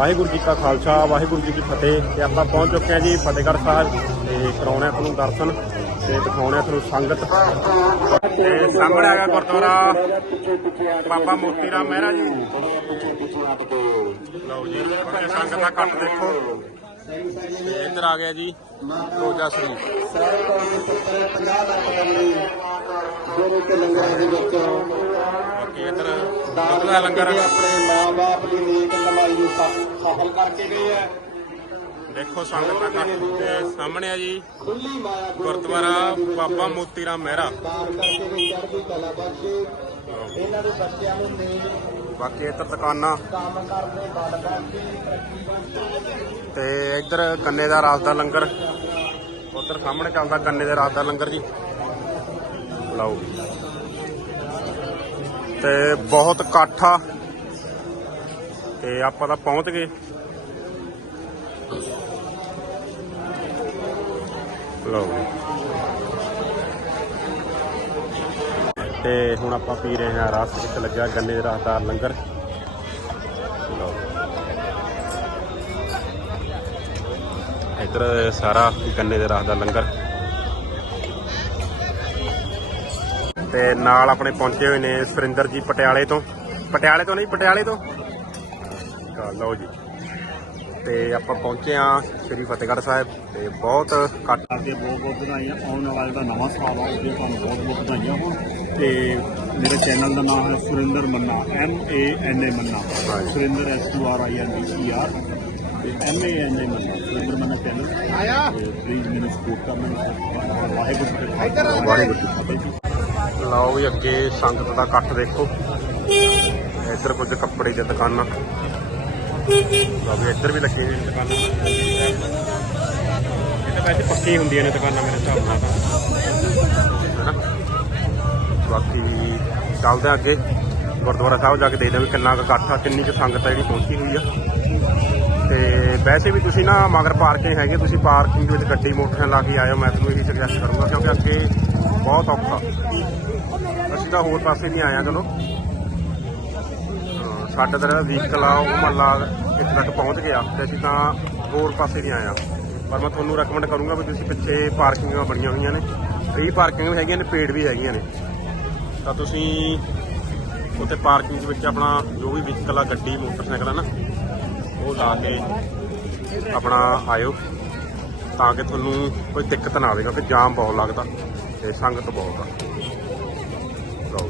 ਵਾਹਿਗੁਰੂ ਜੀ ਕਾ ਖਾਲਸਾ, ਵਾਹਿਗੁਰੂ ਜੀ ਕੀ ਫਤਿਹ। ਤੇ ਆਪਾਂ ਪਹੁੰਚ ਚੁੱਕੇ ਹਾਂ ਜੀ ਫਤਿਹਗੜ੍ਹ ਸਾਹਿਬ। ਤੇ ਕਰਾਉਣੇ ਆ ਤੁਹਾਨੂੰ ਦਰਸ਼ਨ ਤੇ ਦਿਖਾਉਣੇ ਆ ਤੁਹਾਨੂੰ ਸੰਗਤ। ਤੇ ਸਾਹਮਣੇ ਆਗਾ ਗੁਰਦੁਆਰਾ ਬਾਬਾ ਮੋਤੀ ਰਾਮ ਮਹਿਰਾ ਜੀ। ਲਓ ਜੀ, ਸੰਗਤ ਦਾ ਕੱਟ ਦੇਖੋ। ਤੇ ਇੱਧਰ ਆ ਗਿਆ ਜੀ, ਰੋਜਾ ਸਰੀ ਸਾਰੇ ਕੌਮੀ ਪੁੱਤਰ 50 ਲੱਖ ਬੰਦੇ ਗੁਰੂ ਕੇ ਲੰਗਰਾਂ ਦੇ ਵਿੱਚ ਬਾਕੀ ਇੱਧਰ ਦਾਨ ਲੰਗਰ। ਆਪਣੇ ਮਾਂ-ਬਾਪ ਦੀ ਨੀਕ ਕਮਾਈ ਨੂੰ ਸਫਲ ਕਰਕੇ ਗਏ ਆ ਦੇਖੋ ਸੰਗਤ ਦਾ ਤੇ ਸਾਹਮਣੇ ਆ ਜੀ। ਗੁਰਦੁਆਰਾ ਬਾਬਾ ਮੋਤੀ ਰਾਮ ਮਹਿਰਾ। ਇਹਨਾਂ ਦੇ ਬੱਚਿਆਂ ਨੂੰ ਬਾਕੀ ਇੱਧਰ ਦੁਕਾਨਾਂ। ਤੇ ਇੱਧਰ ਗੰਨੇ ਦਾ ਰਾਸ ਦਾ ਲੰਗਰ। ਉੱਧਰ ਸਾਹਮਣੇ ਚੱਲਦਾ ਗੰਨੇ ਦੇ ਰਾਸ ਦਾ ਲੰਗਰ ਜੀ। ਲਓ। ਤੇ ਬਹੁਤ ਇਕੱਠ ਆ। ਤੇ ਆਪਾਂ ਤਾਂ ਪਹੁੰਚ ਗਏ। ਲਓ ਜੀ। ਤੇ ਹੁਣ ਆਪਾਂ ਪੀ ਰਹੇ ਹਾਂ ਰਸ ਵਿੱਚ ਲੱਗਿਆ ਗੰਨੇ ਦੇ ਰਸ ਦਾ ਲੰਗਰ। ਲਓ। ਇੱਧਰ ਸਾਰਾ ਗੰਨੇ ਦੇ ਰਸ ਦਾ ਲੰਗਰ। ਤੇ ਨਾਲ ਆਪਣੇ ਪਹੁੰਚੇ ਹੋਏ ਨੇ ਸੁਰਿੰਦਰ ਜੀ ਪਟਿਆਲੇ ਤੋਂ। ਪਟਿਆਲੇ ਤੋਂ ਨਹੀਂ, ਪਟਿਆਲੇ ਤੋਂ। ਲਓ ਜੀ। ਤੇ ਆਪਾਂ ਪਹੁੰਚੇ ਆ ਸ੍ਰੀ ਫਤਿਹਗੜ੍ਹ ਸਾਹਿਬ ਤੇ ਬਹੁਤ ਘੱਟ ਅੱਗੇ ਬਹੁਤ ਬਹੁਤ ਵਧਾਈਆਂ। ਆਉਣ ਵਾਲਾ ਜਿਹੜਾ ਨਵਾਂ ਸਾਲ ਆ ਉਹਦੇ ਤੁਹਾਨੂੰ ਬਹੁਤ ਬਹੁਤ ਵਧਾਈਆਂ ਹੋਣ। ਤੇ ਮੇਰੇ ਚੈਨਲ ਦਾ ਨਾਮ ਹੈ Surinder Manna M A N A Manna. Surinder S U R I N D C R ਤੇ M A N A Manna Surinder Manna channel ਆਇਆ। ਪਲੀਜ਼ ਮੈਨੂੰ ਸਪੋਰਟ ਕਰਨਾ ਵਾਹਿਗੁਰੂ ਕਾ ਵਾਹਿਗੁਰੂ ਜੀ ਫਤਿਹ ਜੀ ਲਓ ਵੀ ਅੱਗੇ ਸੰਗਤ ਦਾ ਇਕੱਠ ਦੇਖੋ। ਇੱਧਰ ਕੁਝ ਕੱਪੜੇ ਦੀਆਂ ਦੁਕਾਨਾਂ। ਲਓ ਵੀ ਇੱਧਰ ਵੀ ਲੱਗੇ ਹੋਏ ਨੇ ਦੁਕਾਨਾਂ। ਇਹ ਤਾਂ ਵੈਸੇ ਪੱਕੀ ਹੁੰਦੀਆਂ ਨੇ ਦੁਕਾਨਾਂ ਮੇਰੇ ਹਿਸਾਬ ਨਾਲ ਤਾਂ। ਬਾਕੀ ਚੱਲਦੇ ਹਾਂ ਅੱਗੇ। ਗੁਰਦੁਆਰਾ ਸਾਹਿਬ ਜਾ ਕੇ ਦੇਖਦੇ ਹਾਂ ਵੀ ਕਿੰਨਾ ਕੁ ਇਕੱਠ ਆ, ਕਿੰਨੀ ਕੁ ਸੰਗਤ ਆ ਜਿਹੜੀ ਪਹੁੰਚੀ ਹੋਈ ਆ। ਤੇ ਵੈਸੇ ਵੀ ਤੁਸੀਂ ਨਾ ਮਗਰ ਪਾਰਕਿੰਗ ਹੈਗੇ, ਤੁਸੀਂ ਪਾਰਕਿੰਗ ਦੇ ਵਿੱਚ ਗੱਡੀ ਮੋਟਰਾਂ ਲਾ ਕੇ ਆਇਓ, ਮੈਂ ਤੁਹਾਨੂੰ ਇਹੀ ਸੁਜੈਸਟ ਕਰੂੰਗਾ, ਕਿਉਂਕਿ ਅੱਗੇ ਬਹੁਤ ਔਖਾ। ਅਸੀਂ ਤਾਂ ਹੋਰ ਪਾਸੇ ਨਹੀਂ ਆਇਆ, ਚਲੋ। ਸਾਡਾ ਜਿਹੜਾ ਵਹੀਕਲ ਆ, ਉਹ ਮੱਲਾ ਇੱਥੇ ਤੱਕ ਪਹੁੰਚ ਗਿਆ ਤੇ ਅਸੀਂ ਤਾਂ ਹੋਰ ਪਾਸੇ ਵੀ ਆਏ ਆਇਆ ਪਰ ਮੈਂ ਤੁਹਾਨੂੰ ਰეკਮੈਂਡ ਕਰੂੰਗਾ ਵੀ ਤੁਸੀਂ ਪਿੱਛੇ ਪਾਰਕਿੰਗਾਂ ਬਣੀਆਂ ਹੋਈਆਂ ਨੇ। ਫ੍ਰੀ ਪਾਰਕਿੰਗ ਵੀ ਹੈਗੀਆਂ ਨੇ ਪੇਡ ਵੀ ਹੈਗੀਆਂ ਨੇ। ਤਾਂ ਤੁਸੀਂ ਉੱਥੇ ਪਾਰਕਿੰਗ ਦੇ ਵਿੱਚ ਆਪਣਾ ਜੋ ਵੀ ਵਹੀਕਲ ਆ, ਗੱਡੀ, ਮੋਟਰਸਾਈਕਲ ਆ ਨਾ, ਉਹ ਲਾ ਕੇ ਆਪਣਾ ਆਇਓ। ਤਾਂ ਕਿ ਤੁਹਾਨੂੰ ਕੋਈ ਦਿੱਕਤ ਨਾ ਆਵੇ, ਕਿਉਂਕਿ ਜਾਮ ਬਹੁਤ ਲੱਗਦਾ ਤੇ ਸੰਗਤ ਬਹੁਤ ਆ। ਲਓ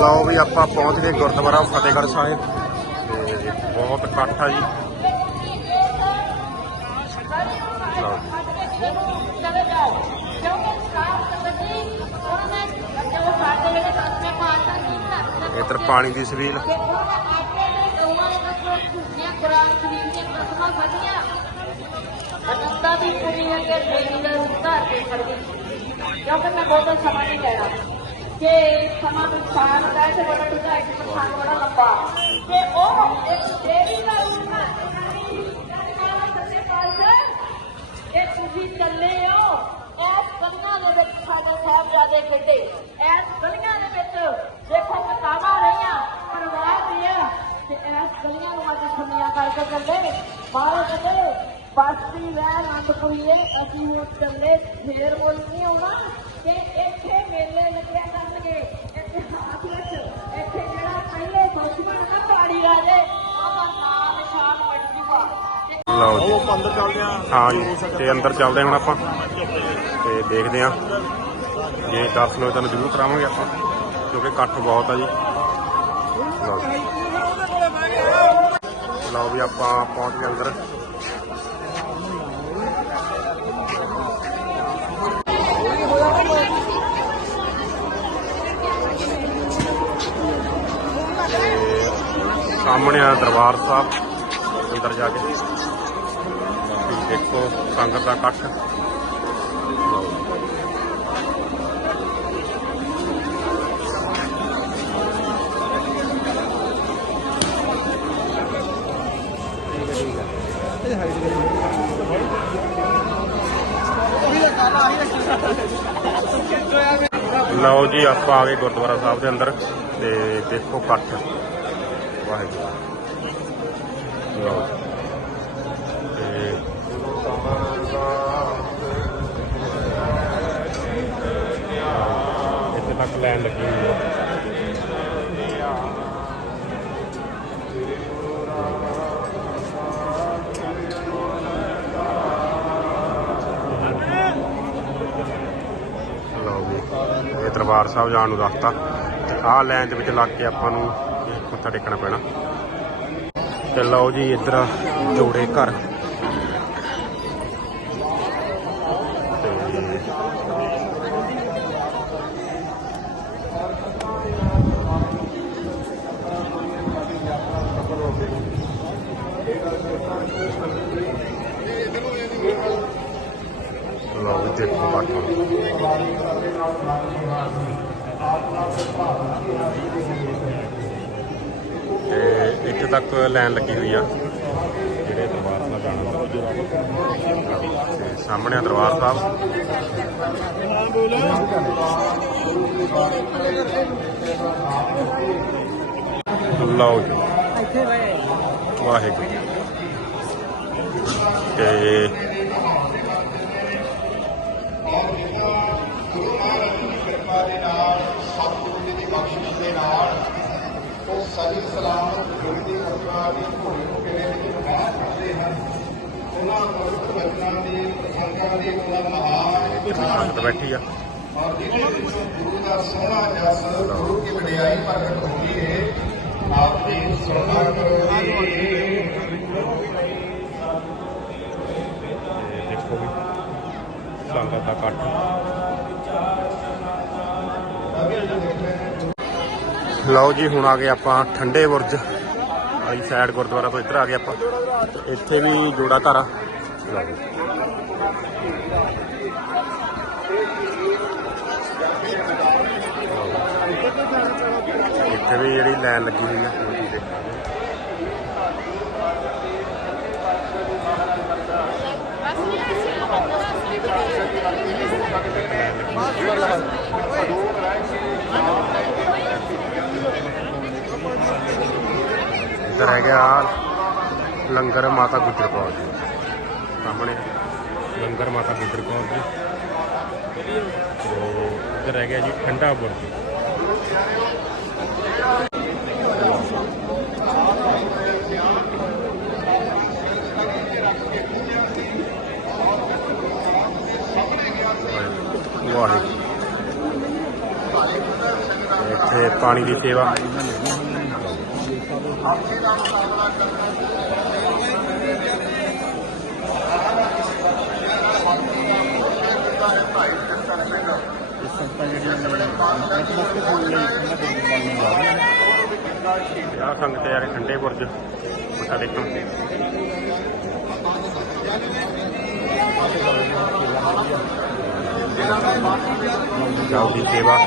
ਲਓ ਵੀ ਆਪਾਂ ਪਹੁੰਚ ਗਏ ਗੁਰਦੁਆਰਾ ਫਤਿਹਗੜ੍ਹ ਸਾਹਿਬ। ਤੇ ਬਹੁਤ ਇਕੱਠ ਆ ਜੀ। ਲਓ ਜੀ। ਚਲੇ ਪਾਣੀ ਦੀ ਸਵੀਲ ਤੇ ਉਹਨਾਂ ਕੁੜੀ ਅੱਗੇ ਦੇਵੀ ਦਾ ਰੂਪ ਧਾਰ ਕੇ ਖੜੀ ਕਿਉਂਕਿ ਮੈਂ ਬਹੁਤਾ ਸਮਾਂ ਨਹੀਂ ਲੈਣਾ। ਕਿ ਸਮਾਂ ਵਿਚਾਰ ਦਾ ਤੇ ਬੜਾ ਟੁਕਾ ਇੱਕ ਪਛਾਣ ਬੜਾ ਲੰਬਾ ਤੇ ਉਹ ਇੱਕ ਦੇਵੀ ਦਾ ਰੂਪ ਧਾਰ ਕੇ ਤੁਸੀਂ ਚੱਲੇ ਹੋ ਇਸ ਗਲੀਆਂ ਦੇ ਵਿੱਚ ਸਾਡੇ ਸਾਹਿਬਜ਼ਾਦੇ ਖੇਡੇ ਇਸ ਗਲੀਆਂ ਦੇ ਵਿੱਚ ਦੇਖੋ ਕਿਤਾਬਾਂ ਰਹੀਆਂ, ਪਰਿਵਾਰ ਦੀਆਂ, ਤੇ ਇਸ ਗਲੀਆਂ ਨੂੰ ਅੱਜ ਸੁਣਿਆ ਕਰਕੇ ਚੱਲੇ। ਬਾਹਰ ਚੱਲੇ, ਬਸਤੀ ਵੈ ਅਨੰਦਪੁਰੀਏ ਅਸੀਂ ਹੁਣ ਚੱਲੇ, ਫੇਰ ਮੁੱਲ ਨਹੀਂ ਆਉਣਾ। ਤੇ ਇੱਥੇ ਮੇਲੇ ਲੱਗਿਆ ਕਰਨਗੇ ਇਤਿਹਾਸ ਵਿੱਚ ਇੱਥੇ ਜਿਹੜਾ ਪਹਿਲੇ ਦੁਸ਼ਮਣ ਨਾ ਪਹਾੜੀ ਰਾਜੇ ਉਹਦਾ ਨਾਮ ਨਿਸ਼ਾਨ ਮਿਟ ਜੂਗਾ। ਤੇ ਲਓ ਜੀ। ਉਹ ਅੰਦਰ ਚੱਲਦੇ ਆ। ਹਾਂ ਜੀ ਤੇ ਅੰਦਰ ਚੱਲਦੇ ਹੁਣ ਆਪਾਂ। ਤੇ ਦੇਖਦੇ ਹਾਂ। ਜੇ ਦਰਸ਼ਨ ਹੋਏ ਤੁਹਾਨੂੰ ਜ਼ਰੂਰ ਕਰਾਵਾਂਗੇ ਆਪਾਂ ਕਿਉਂਕਿ ਇਕੱਠ ਬਹੁਤ ਆ ਜੀ। ਲਓ। ਜੀ। ਲਓ ਵੀ ਆਪਾਂ ਪਹੁੰਚ ਗਏ ਅੰਦਰ। ਸਾਹਮਣੇ ਆ ਦਰਬਾਰ ਸਾਹਿਬ, ਅੰਦਰ ਜਾ ਕੇ ਬਾਕੀ ਦੇਖੋ, ਸੰਗਤ ਦਾ ਇਕੱਠ ਲਓ। ਜੀ, ਆਪਾਂ ਆ ਗਏ ਗੁਰਦੁਆਰਾ ਸਾਹਿਬ ਦੇ ਅੰਦਰ ਤੇ ਦੇਖੋ ਇਕੱਠ ਵਾਹਿਗੁਰੂ। ਲਓ ਤੇ ਇੱਥੇ ਤੱਕ ਲਾਈਨ ਲੱਗੀ ਹੋਈ ਹੈ ਦਰਬਾਰ ਸਾਹਿਬ ਜਾਣ ਨੂੰ ਰਸਤਾ। ਤੇ ਆਹ ਲਾਈਨ ਦੇ ਵਿੱਚ ਲੱਗ ਕੇ ਆਪਾਂ ਨੂੰ ਮੱਥਾ ਟੇਕਣਾ ਪੈਣਾ। ਤੇ ਲਓ ਜੀ ਇੱਧਰ ਜੋੜੇ ਘਰ ਤੇ ਲਓ ਵੀ ਦੇਖੋ ਬਾਕੀ ਤੇ ਇੱਥੇ ਤੱਕ ਲਾਈਨ ਲੱਗੀ ਹੋਈ ਆ। ਜਿਹੜੇ ਦਰਬਾਰ ਸਾਹਿਬ ਜਾਣਾ ਤੇ ਸਾਹਮਣੇ ਆ ਦਰਬਾਰ ਸਾਹਿਬ। ਲਓ ਜੀ। ਵਾਹਿਗੁਰੂ। ਤੇ ਕਿਰਪਾ ਦੇ ਨਾਲ ਸਤਿਗੁਰੂ ਦੀ ਬਖਸ਼ਿਸ਼ ਦੇ ਨਾਲ ਉਹ ਸਹੀ ਸਲਾਮਤ ਦੀ ਕਿਰਪਾ ਦੀ ਘੋੜੀ ਨੂੰ ਕਿਵੇਂ ਵਿੱਚ ਬਾਹਰ ਕਰਦੇ ਹਨ ਉਹਨਾਂ ਪਵਿੱਤਰ ਬਚਨਾਂ ਦੀ ਪ੍ਰਸੰਗਾਂ ਦੀ ਉਹਨਾਂ ਮਹਾਨ ਸੰਗਤ ਬੈਠੀ ਆ। ਔਰ ਜਿਹਦੇ ਵਿੱਚੋਂ ਗੁਰੂ ਦਾ ਸੋਹਣਾ ਜਸ ਗੁਰੂ ਕੀ ਵਡਿਆਈ ਪ੍ਰਗਟ ਹੁੰਦੀ ਹੈ ਆਪ ਦੀ ਸੁਣਨਾ ਕਰੋ ਜੀ ਦੇਖੋ ਵੀ ਸੰਗਤ ਦਾ ਇਕੱਠ। ਲਓ ਜੀ, ਹੁਣ ਆ ਗਏ ਆਪਾਂ ਠੰਡੇ ਬੁਰਜ। ਵਾਲੀ ਸਾਈਡ ਗੁਰਦੁਆਰਾ ਤੋਂ ਇੱਧਰ ਆ ਗਏ ਆਪਾਂ। ਤੇ ਇੱਥੇ ਵੀ ਜੋੜਾ ਧਾਰਾ। ਲਓ ਇੱਥੇ ਵੀ ਜਿਹੜੀ ਲਾਈਨ ਲੱਗੀ ਹੋਈ ਆ। ਇੱਧਰ ਹੈਗਾ ਲੰਗਰ ਮਾਤਾ ਗੁਜਰ ਕੌਰ ਜੀ। ਸਾਹਮਣੇ ਲੰਗਰ ਮਾਤਾ ਗੁਜਰ ਕੌਰ ਜੀ। ਤੇ ਇੱਧਰ ਹੈਗਾ ਜੀ ਠੰਡਾ ਬੁਰਜ ਵਾਹਿਗੁਰੂ। ਇੱਥੇ ਪਾਣੀ ਦੀ ਸੇਵਾ। ਸੰਸਥਾ ਹੋਣ ਲਈ ਉਹਨਾਂ ਦੇ ਨੂੰ ਨੇ ਆ ਸੰਗਤ ਯਾਰ ਠੰਡੇ ਬੁਰਜ ਮੱਥਾ ਟੇਕਣ। ਜਾਓ ਦੀ ਸੇਵਾ।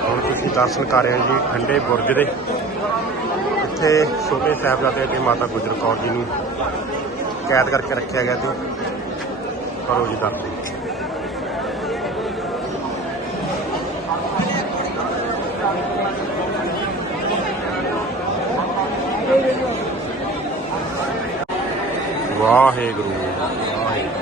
ਹੁਣ ਤੁਸੀਂ ਦਰਸ਼ਨ ਕਰ ਰਹੇ ਹੋ ਜੀ ਖੰਡੇ ਬੁਰਜ ਦੇ। ਇੱਥੇ ਛੋਟੇ ਸਾਹਿਬਜ਼ਾਦੇ ਤੇ ਮਾਤਾ ਗੁਜਰ ਕੌਰ ਜੀ ਨੂੰ ਕੈਦ ਕਰਕੇ ਰੱਖਿਆ ਗਿਆ ਸੀ। ਕਰੋ ਜੀ ਦਰਸ਼ਨ। ਵਾਹਿਗੁਰੂ ਵਾਹਿਗੁਰੂ ਵਾਹਿਗੁਰੂ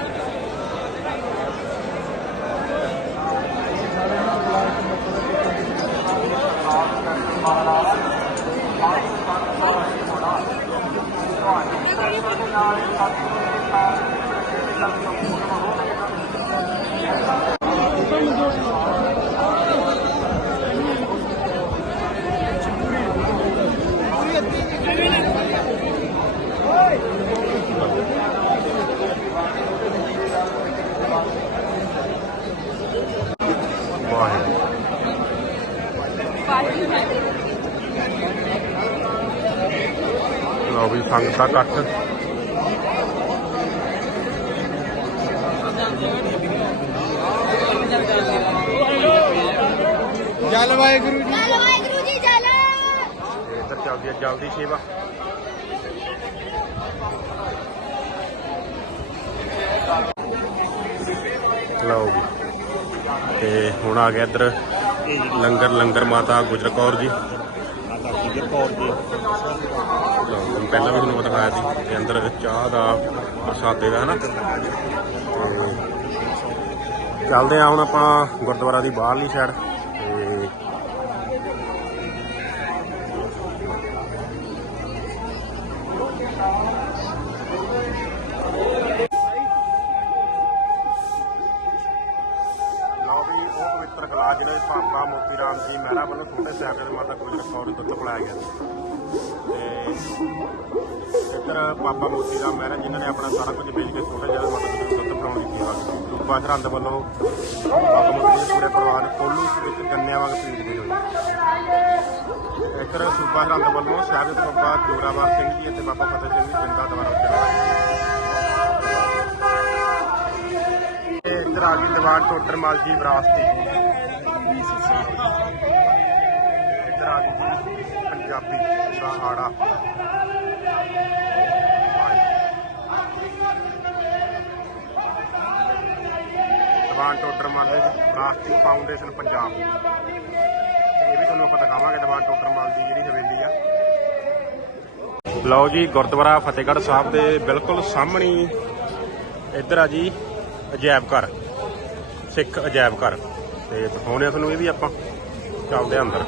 ਸੰਗਤ ਦਾ ਇਕੱਠ ਜਲ ਵਾਹਿਗੁਰੂ ਜੀ। ਚੱਲ ਵਾਹਿਗੁਰੂ ਜੀ ਤੇ ਇੱਧਰ ਚੱਲਦੀ ਹੈ ਜਲਦੀ ਸੇਵਾ। ਲਓ ਜੀ। ਤੇ ਹੁਣ ਆ ਗਿਆ ਇੱਧਰ ਲੰਗਰ ਲੰਗਰ ਮਾਤਾ ਗੁਜਰ ਕੌਰ ਜੀ। ਮਾਤਾ ਜਿਗਰ ਕੌਰ ਜੀ। ਪਹਿਲਾਂ ਵੀ ਤੁਹਾਨੂੰ ਦਿਖਾਇਆ ਸੀ ਤੇ ਅੰਦਰ ਚਾਹ ਦਾ ਪ੍ਰਸਾਦੇ ਦਾ ਹਨਾ? ਤੇ ਚੱਲਦੇ ਆ ਹੁਣ ਆਪਾਂ ਗੁਰਦੁਆਰਾ ਦੀ ਬਾਹਰਲੀ ਸਾਈਡ ਵਿੱਚ ਵਾਂਗ ਪੀੜ ਗਈ ਹੋਈ ਇੱਧਰ ਸੂਬਾ ਸਰਹੰਦ ਵੱਲੋਂ ਸ਼ਾਹਿਦ ਬਾਬਾ ਜੋਰਾਵਰ ਸਿੰਘ ਜੀ ਅਤੇ ਬਾਬਾ ਫਤਿਹ ਸਿੰਘ ਜੀ ਜਿੰਦਾ ਦੁਆਰਾ ਉੱਤੇ ਤੇ ਇੱਧਰ ਆ ਗਈ ਦੀਵਾਨ ਟੋਟਰ ਮਾਲ ਜੀ ਵਿਰਾਸਤੀ ਇੱਧਰ ਆ ਗਈ ਪੰਜਾਬੀ ਦਾ ਹਾੜਾ। ਦੀਵਾਨ ਟੋਟਰ ਮਾਲ ਜੀ ਫਾਊਂਡੇਸ਼ਨ ਪੰਜਾਬ। ਇਹ ਵੀ ਤੁਹਾਨੂੰ ਆਪਾਂ ਦਿਖਾਵਾਂਗੇ ਦੀਵਾਨ ਟੋਡਰ ਮਾਲ ਦੀ ਜਿਹੜੀ ਹਵੇਲੀ ਆ। ਲਓ ਜੀ, ਗੁਰਦੁਆਰਾ ਫਤਿਹਗੜ੍ਹ ਸਾਹਿਬ ਦੇ ਬਿਲਕੁਲ ਸਾਹਮਣੇ ਇੱਧਰ ਆ ਜੀ, ਅਜਾਇਬ ਘਰ, ਸਿੱਖ ਅਜਾਇਬ ਘਰ। ਤੇ ਦਿਖਾਉਣੇ ਆ ਤੁਹਾਨੂੰ ਇਹ ਵੀ ਆਪਾਂ, ਚੱਲਦੇ ਆ ਅੰਦਰ।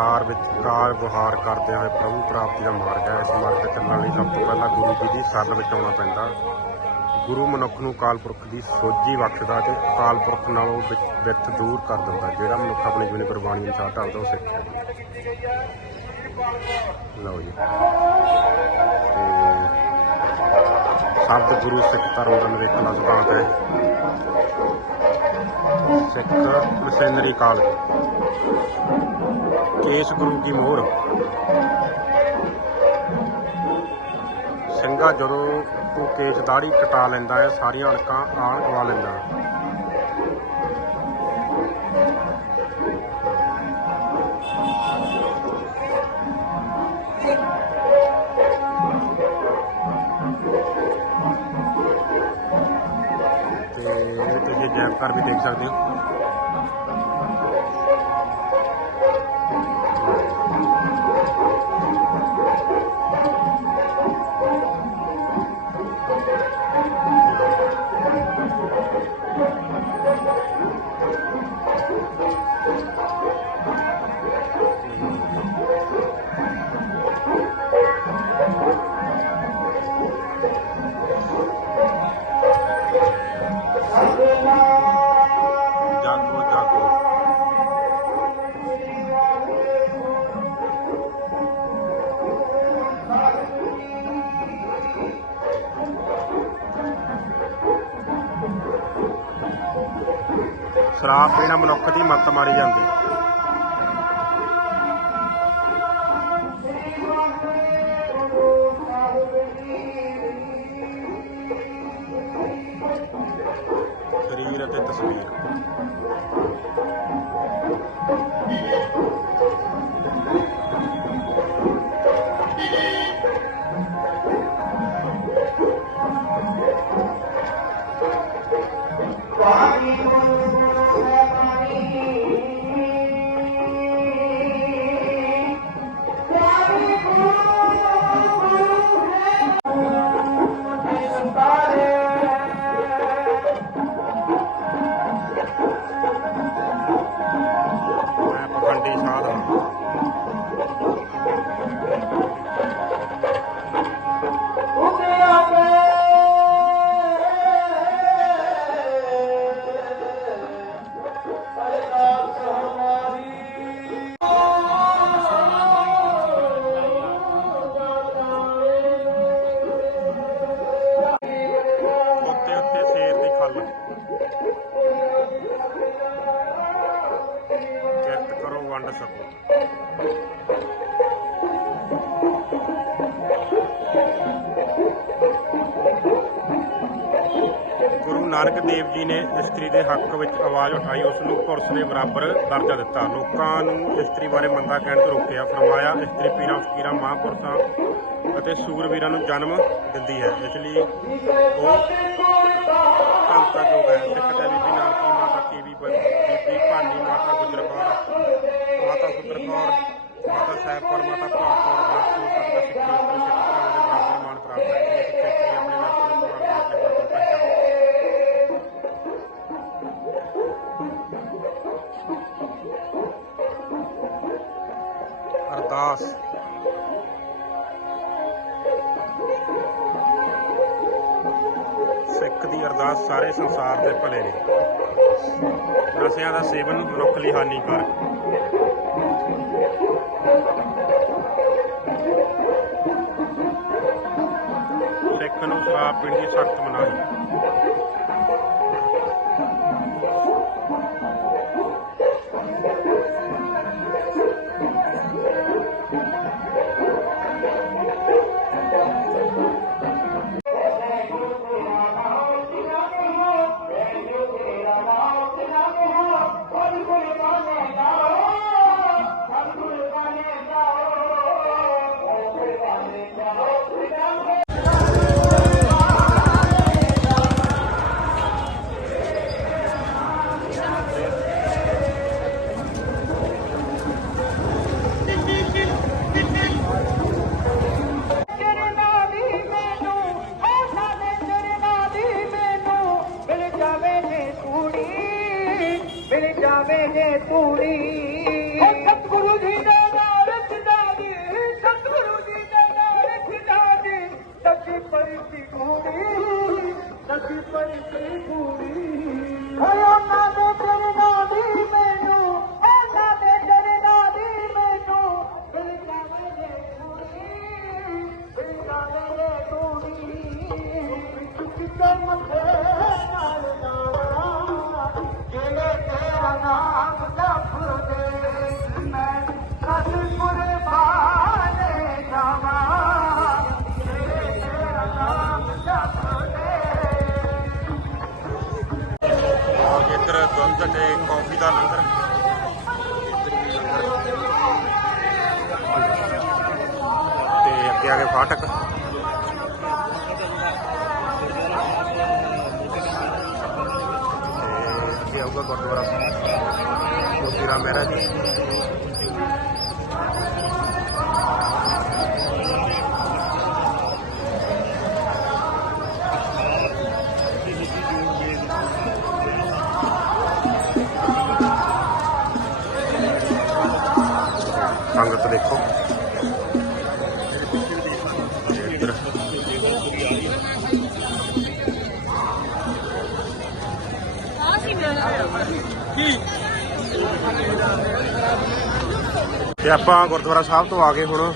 ਸਿੱਖੀ ਵਿੱਚ ਕਾਰ ਵਿਹਾਰ ਕਰਦੇ ਹੋਏ ਪ੍ਰਭੂ ਪ੍ਰਾਪਤੀ ਦਾ ਮਾਰਗ ਹੈ। ਇਸ ਮਾਰਗ ਤੇ ਚੱਲਣ ਲਈ ਸਭ ਤੋਂ ਪਹਿਲਾਂ ਗੁਰੂ ਜੀ ਦੀ ਸਰਲ ਵਿੱਚ ਆਉਣਾ ਪੈਂਦਾ। ਗੁਰੂ ਮਨੁੱਖ ਨੂੰ ਕਾਲ ਪੁਰਖ ਦੀ ਸੋਝੀ ਬਖਸ਼ਦਾ ਤੇ ਕਾਲ ਪੁਰਖ ਨਾਲੋਂ ਵਿੱਥ ਦੂਰ ਕਰ ਦਿੰਦਾ, ਜਿਹੜਾ ਮਨੁੱਖ ਆਪਣੀ ਜੀਵਨੀ ਗੁਰਬਾਣੀ ਅਨੁਸਾਰ ਢਲਦਾ, ਉਹ ਸਿੱਖ ਹੈ। ਲਓ ਜੀ। ਤੇ ਸ਼ਬਦ ਗੁਰੂ ਸਿੱਖ ਧਰਮ ਦਾ ਨਿਵੇਕਲਾ ਸਿਧਾਂਤ ਹੈ। Sikh missionary college. ਕੇਸ ਗੁਰੂ ਕੀ ਮੋਹਰ। ਸਿੰਘਾ ਜਦੋਂ ਤੂੰ ਕੇਸ ਦਾੜੀ ਕਟਾ ਲੈਂਦਾ ਹੈ, ਸਾਰੀਆਂ ਅਣਕਾਂ ਆਣ ਗਵਾ ਲੈਂਦਾ ਇਹ ਘਰ ਵੀ ਦੇਖ ਸਕਦੇ ਹੋ। ਸ਼ਰਾਬ ਪੀਣਾ ਮਨੁੱਖ ਦੀ ਮੱਤ ਮਾਰੀ ਜਾਂਦੀ। ਨਾਨਕ ਨੇ ਇਸਤਰੀ ਦੇ ਹੱਕ ਵਿੱਚ ਆਵਾਜ਼ ਉਠਾਈ, ਉਸ ਨੂੰ ਪੁਰਸ਼ ਦੇ ਬਰਾਬਰ ਦਰਜਾ ਦਿੱਤਾ। ਲੋਕਾਂ ਨੂੰ ਇਸਤਰੀ ਬਾਰੇ ਮੰਦਾ ਕਹਿਣ ਤੋਂ ਰੋਕਿਆ, ਫਰਮਾਇਆ, ਇਸਤਰੀ ਪੀਰਾਂ, ਫਕੀਰਾਂ, ਮਹਾਂਪੁਰਸ਼ਾਂ ਅਤੇ ਸੂਰਵੀਰਾਂ ਨੂੰ ਜਨਮ ਦਿੰਦੀ ਹੈ। ਇਸ ਲਈ ਉਹ ਭਗਤਾ ਜੋ ਹੈ। ਸਿੱਖ ਦੇ ਬੀਬੀ ਨਾਨਕੀ ਮਾਤਾ ਕੀਵੀ ਬੀਬੀ ਭਾਨੀ ਮਾਤਾ ਗੁਜਰ ਕੌਰ, ਮਾਤਾ ਸੁੰਦਰ ਕੌਰ, ਮਾਤਾ ਸਾਹਿਬ ਕੌਰ, ਮਾਤਾ ਭਾਗ ਕੌਰ ਬਾਸੂ ਸਿੱਖੀ ਅਰਦਾਸ ਸਿੱਖ ਦੀ ਅਰਦਾਸ ਸਾਰੇ ਸੰਸਾਰ ਦੇ ਭਲੇ ਨੇ। ਨਸ਼ਿਆਂ ਦਾ ਸੇਵਨ ਮਨੁੱਖ ਲਈ ਹਾਨੀਕਾਰਕ। ਸਿੱਖ ਨੂੰ ਸ਼ਰਾਬ ਪੀਣ ਦੀ ਸਖਤ ਮਨਾਹੀ। ਜਾਵੇ ਜੇ ਤੇ ਕੌਫੀ ਦਾ ਲੰਗਰ ਤੇ ਅੱਗੇ ਆ ਕੇ ਫਾਟਕ। ਤੇ ਅੱਗੇ ਆਊਗਾ ਗੁਰਦੁਆਰਾ। ਸਾਹਿਬ ਮੋਤੀ ਰਾਮ ਮਹਿਰਾ ਜੀ। ਦੇਖੋ। ਤੇ ਇੱਧਰ ਤੇ ਆਪਾਂ ਗੁਰਦੁਆਰਾ ਸਾਹਿਬ ਤੋਂ ਆ ਗਏ ਹੁਣ।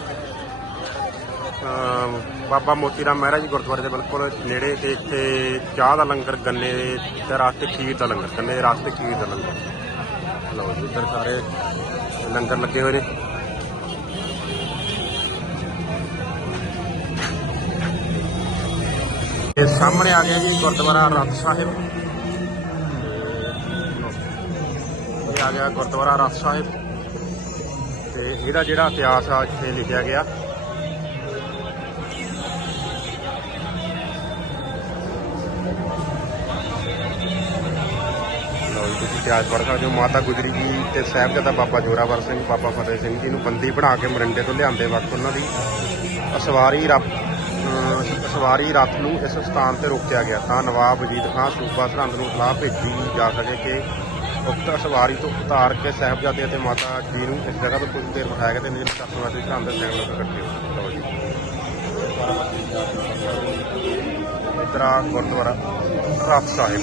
ਬਾਬਾ ਮੋਤੀ ਰਾਮ ਮਹਿਰਾ ਜੀ ਗੁਰਦੁਆਰੇ ਦੇ ਬਿਲਕੁਲ ਨੇੜੇ ਤੇ ਇੱਥੇ ਚਾਹ ਦਾ ਲੰਗਰ, ਗੰਨੇ ਤੇ ਰਾਸਤੇ, ਖੀਰ ਦਾ ਲੰਗਰ, ਗੰਨੇ ਦੇ ਰਾਸਤੇ, ਖੀਰ ਦਾ ਲੰਗਰ। ਲਓ ਜੀ, ਇੱਧਰ ਸਾਰੇ ਲੰਗਰ ਲੱਗੇ ਹੋਏ ਨੇ। ਇਹ ਸਾਹਮਣੇ ਆ ਗਿਆ ਜੀ ਗੁਰਦੁਆਰਾ ਰਤ ਸਾਹਿਬ। ਇਹ ਆ ਗਿਆ ਗੁਰਦੁਆਰਾ ਰਤ ਸਾਹਿਬ। ਤੇ ਇਹਦਾ ਜਿਹੜਾ ਇਤਿਹਾਸ ਆ, ਇੱਥੇ ਲਿਖਿਆ ਗਿਆ। ਜੀ, ਤੁਸੀਂ ਇਤਿਹਾਸ ਪੜ੍ਹ ਸਕਦੇ ਹੋ। ਮਾਤਾ ਗੁਜਰੀ ਜੀ ਤੇ ਸਾਹਿਬਜ਼ਾਦਾ ਬਾਬਾ ਜੋਰਾਵਰ ਸਿੰਘ, ਬਾਬਾ ਫਤਿਹ ਸਿੰਘ ਜੀ ਨੂੰ ਬੰਦੀ ਬਣਾ ਕੇ ਮਰਿੰਡੇ ਤੋਂ ਲਿਆਂਦੇ ਵਕਤ ਉਹਨਾਂ ਦੀ ਅਸਵਾਰੀ ਰੱਬ ਸਵਾਰੀ ਰੱਥ ਨੂੰ ਇਸ ਸਥਾਨ ਤੇ ਰੋਕਿਆ ਗਿਆ ਤਾਂ ਨਵਾਬ ਵਜੀਦ ਖਾਨ ਸੂਬਾ ਸਰਹੰਦ ਨੂੰ ਸਲਾਹ ਭੇਜੀ ਜਾ ਸਕੇ ਕਿ ਉਕਤ ਸਵਾਰੀ ਤੋਂ ਉਤਾਰ ਕੇ ਸਾਹਿਬਜ਼ਾਦੇ ਅਤੇ ਮਾਤਾ ਜੀ ਨੂੰ ਇਸ ਜਗ੍ਹਾ ਤੋਂ ਕੁਝ ਦੇਰ ਬਿਠਾਇਆ ਗਿਆ ਤੇ ਨਿਰਮ ਤਸਮਾ ਦੇ ਸਰਹੰਦ ਦੇ ਸੈਂਗਲ ਤੋਂ ਇਕੱਠੇ ਹੋ ਲਓ ਜੀ। ਗੁਰਦੁਆਰਾ ਰੱਥ ਸਾਹਿਬ।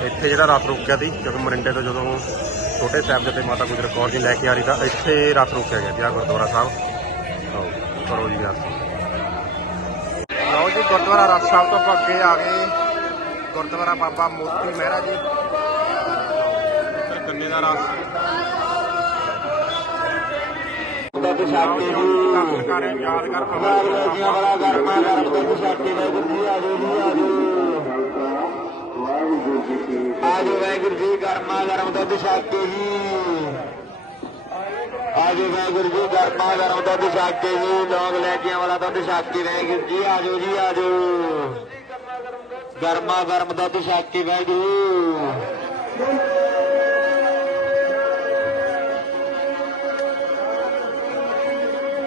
ਤੇ ਇੱਥੇ ਜਿਹੜਾ ਰੱਥ ਰੁਕਿਆ ਸੀ, ਜਦੋਂ ਮਰਿੰਡੇ ਤੋਂ ਜਦੋਂ ਛੋਟੇ ਸਾਹਿਬ ਤੇ ਮਾਤਾ ਗੁਜਰ ਕੌਰ ਜੀ ਲੈ ਕੇ ਆ ਰਹੀ ਤਾਂ ਇੱਥੇ ਰੱਥ ਰੁਕਿਆ ਗਿਆ ਸੀ, ਆਹ ਗੁਰਦੁਆਰਾ ਸਾਹਿਬ। ਕਰੋ ਜੀ ਵਿਆਸ ਲਓ ਜੀ ਗੁਰਦੁਆਰਾ ਸਾਹਿਬ ਤੋਂ ਆਪਾਂ ਅੱਗੇ ਆ ਗਏ। ਗੁਰਦੁਆਰਾ ਬਾਬਾ ਮੋਤੀ ਮਹਿਰਾ ਜੀ। ਗੰਨੇ ਦਾ ਰਸ। ਕੇ ਦਾਖਲ ਜੀ ਯਾਦਗਾਰ ਗਰਮਾ ਗਰਮ ਦੁੱਧ ਛਕ ਕੇ ਵਾਹਿਗੁਰੂ ਜੀ ਆਜੋ ਜੀ। ਆਜੋ ਆਜੋ ਵਾਹਿਗੁਰੂ ਜੀ ਗਰਮਾ ਗਰਮ ਦੁੱਧ ਕੇ ਜੀ। ਆਜੋ ਵਾਹਿਗੁਰੂ ਜੀ, ਗਰਮਾ ਗਰਮ ਦੁੱਧ ਛਕ ਕੇ ਜੀ ਲੌਂਗ ਲੈਕੀਆਂ ਵਾਲਾ ਦੁੱਧ ਛਕ ਕੇ ਵਾਹਿਗੁਰੂ ਜੀ ਆਜੋ ਜੀ ਆਜੋ ਗਰਮਾ ਗਰਮ ਦੁੱਧ ਛਕ ਕੇ ਵਾਹਿਗੁਰੂ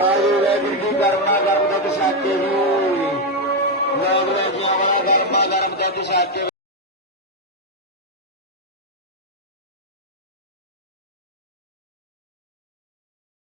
ਆਜੋ ਵਾਹਿਗੁਰੂ ਜੀ, ਗਰਮਾ ਗਰਮ ਦੁੱਧ ਛਕ ਜੀ। ਲੋਕ ਲੈ ਵਾਲਾ ਗਰਮਾ ਗਰਮ ਦੁੱਧ ਛਕ